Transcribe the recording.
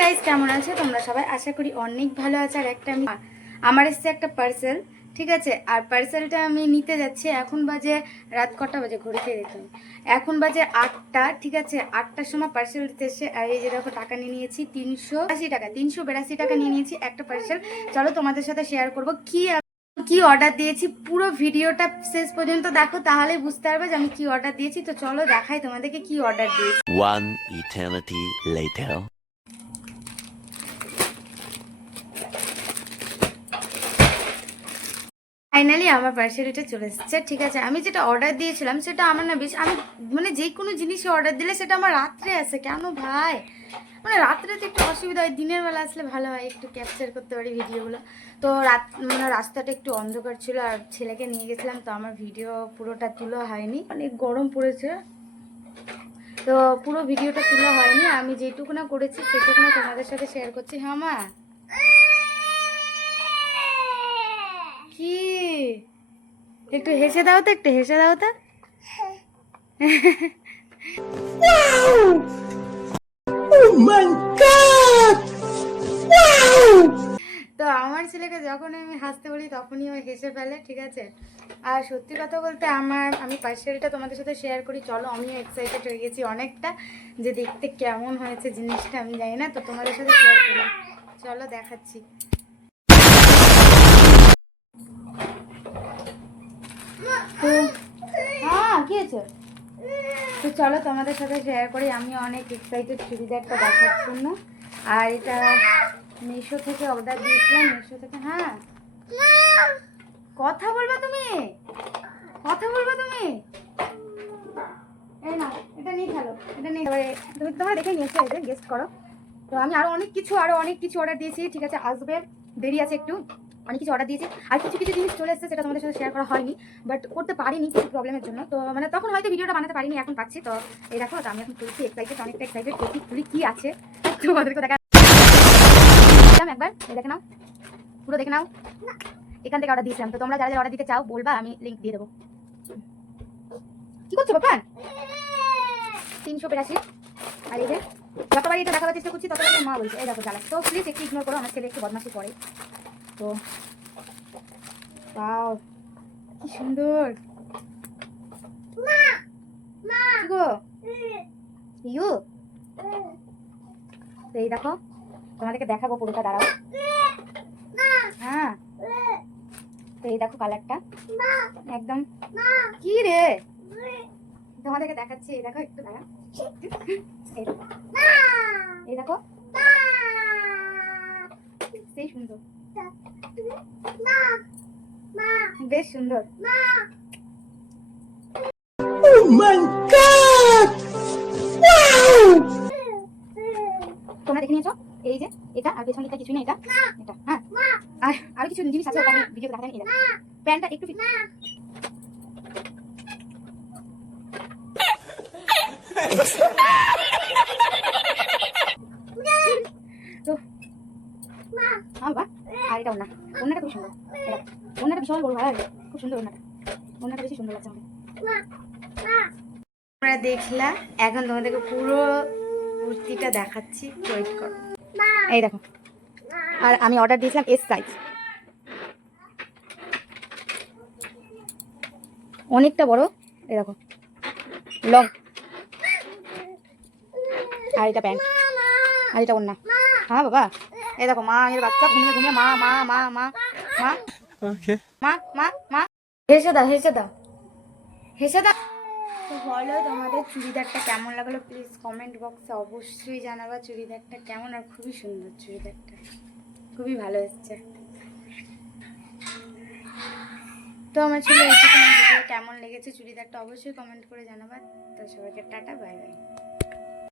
Guys, কেমন আছো তোমরা সবাই? আশা করি অনেক ভালো আছো। আর আমার এসছে একটা পার্সেল, ঠিক আছে। আর পার্সেলটা আমি নিতে যাচ্ছি। এখন বাজে রাত কটা বাজে ঘড়িতে দেখুন, এখন বাজে 8টা, ঠিক আছে। 8টার সময় পার্সেল দিতে এসে, আর এই যে দেখো টাকা নিয়ে নিয়েছি 382 টাকা নিয়ে নিয়েছি একটা পার্সেল। চলো তোমাদের সাথে শেয়ার করবো কি অর্ডার দিয়েছি। পুরো ভিডিওটা শেষ পর্যন্ত দেখো, তাহলে বুঝতে পারবে যে আমি কি অর্ডার দিয়েছি। তো চলো দেখাই তোমাদেরকে কি অর্ডার দিয়েছি। One eternity later. ফাইনালি আমার পার্সেলটা চলে এসেছে, ঠিক আছে। আমি যেটা অর্ডার দিয়েছিলাম সেটা আমার না বেশ, আমি মানে যে কোনো জিনিসে অর্ডার দিলে সেটা আমার রাত্রে আসে কেন ভাই? মানে রাত্রে তো একটু অসুবিধা হয়, দিনের বেলা আসলে ভালো হয়, একটু ক্যাপচার করতে পারি ভিডিওগুলো। তো রাস্তাটা একটু অন্ধকার ছিল, আর ছেলেকে নিয়ে গেছিলাম, তো আমার ভিডিও পুরোটা তোলা হয়নি, অনেক গরম পড়েছে, তো পুরো ভিডিওটা তোলা হয়নি। আমি যেটুকুনা করেছি সেটুকুনা তোমাদের সাথে শেয়ার করছি। হ্যাঁ মা, কি একটু হেসে দাও তো, একটু হেসে দাও তো। তো আমার ছেলেকে যখন আমি হাসতে বলি তখনই ও হেসে ফেলে, ঠিক আছে। আর সত্যি কথা বলতে আমি পার্সেলটা তোমাদের সাথে শেয়ার করি। চলো, আমিও এক্সাইটেড হয়ে গেছি অনেকটা, যে দেখতে কেমন হয়েছে জিনিসটা আমি জানি না, তো তোমাদের সাথে শেয়ার করি। চলো দেখাচ্ছি। হ্যাঁ, কি আছে? তো চলো তোমাদের সাথে শেয়ার করি। আমি অনেক এক্সাইটেড চুড়িদারটা দেখার জন্য। আর এটা মিশো থেকে অর্ডার দিয়েছিলাম, মিশো থেকে। হ্যাঁ, কথা বলবা তুমি, কথা বলবা তুমি। এই না, এটা নিয়ে খেলো, এটা নিয়ে তোমরা দেখে নিয়েছো, এটা গেস্ট করো। তো আমি আরো অনেক কিছু অর্ডার দিয়েছি, ঠিক আছে। আসবে, দেরি আছে একটু, অনেক কিছু অর্ডার দিয়েছি। আর কিছু জিনিস চলে এসেছে, সেটা তোমাদের সাথে শেয়ার করা হয়নি, বাট করতে পারিনি কিছু প্রবলেমের জন্য। তো মানে তখন হয়তো ভিডিওটা বানাতে পারিনি, এখন পাচ্ছি। তো এই দেখো, তো আমি এখন খুলছি, এক্সাইটেড, অনেকটা এক্সাইটেড। খুলি কি আছে তোমাদেরকে দেখা একবার, দেখে নাও, পুরো দেখে নাও। এখান থেকে অর্ডার দিয়েছিলাম, তো তোমরা যারা অর্ডার দিতে চাও বলবা, আমি লিঙ্ক দিয়ে দেবো। কি করছো বাবা? 382। আর এই যে যতবারই এটা দেখাবার চেষ্টা করছি ততবারই মা বলছে এই দেখো জ্বালাচ্ছে। তো প্লিজ একটু ইগনোর করো, আমার ছেলে একটু বদমাশি করে। তো বাও, কি সুন্দর ইউ। তো এই দেখো, তোমাদেরকে দেখাবো পুরোটা, দাঁড়াও। হ্যাঁ, তো এই দেখো কালারটা একদম, কি রে তোমাদেরকে দেখাচ্ছি। এই দেখো, একটু দাঁড়া, এই দেখো, সেই সুন্দর, বেশ সুন্দর। তোমরা দেখে নিয়েছো, এই যে এটা, আর পেছনে কিছুই না, এটা এটা। হ্যাঁ, আর কিছু জিনিস আছে, ওটা আমি ভিডিও দেখাতে নিয়ে যাবো। প্যান্টটা একটু তো হ্যাঁ বাবা। আর এটা ওন্নাটা খুব সুন্দর, ওন্নাটা বিশাল বড়, ভাই খুব সুন্দর ওন্নাটা বেশি সুন্দর লাগছে আমাকে। তোমরা দেখলা, এখন তোমাদেরকে পুরো কুর্তিটা দেখাচ্ছি, ওয়েট করো। এই দেখো, আর আমি অর্ডার দিয়েছিলাম এস সাইজ, অনেকটা বড়। এই দেখো লং, আর এটা প্যান্ট, আর এটা ওন্না। হ্যাঁ বাবা, এই দেখো মা, এর বাচ্চা ঘুমিয়ে ঘুমিয়ে মা মা মা মা মা মা মা মা। হেসে দাও, হেসে দাও, হেসে দাও। তো বলো তোমাদের চুড়িদারটা কেমন লাগলো, প্লিজ কমেন্ট বক্সে অবশ্যই জানাবা চুড়িদারটা কেমন। আর খুবই সুন্দর চুড়িদারটা, খুবই ভালো এসছে। তো আমার ছেলে এইটুকু ভিডিও কেমন লেগেছে চুড়িদারটা অবশ্যই কমেন্ট করে জানাবা। তো সবাইকে টাটা, বাই বাই।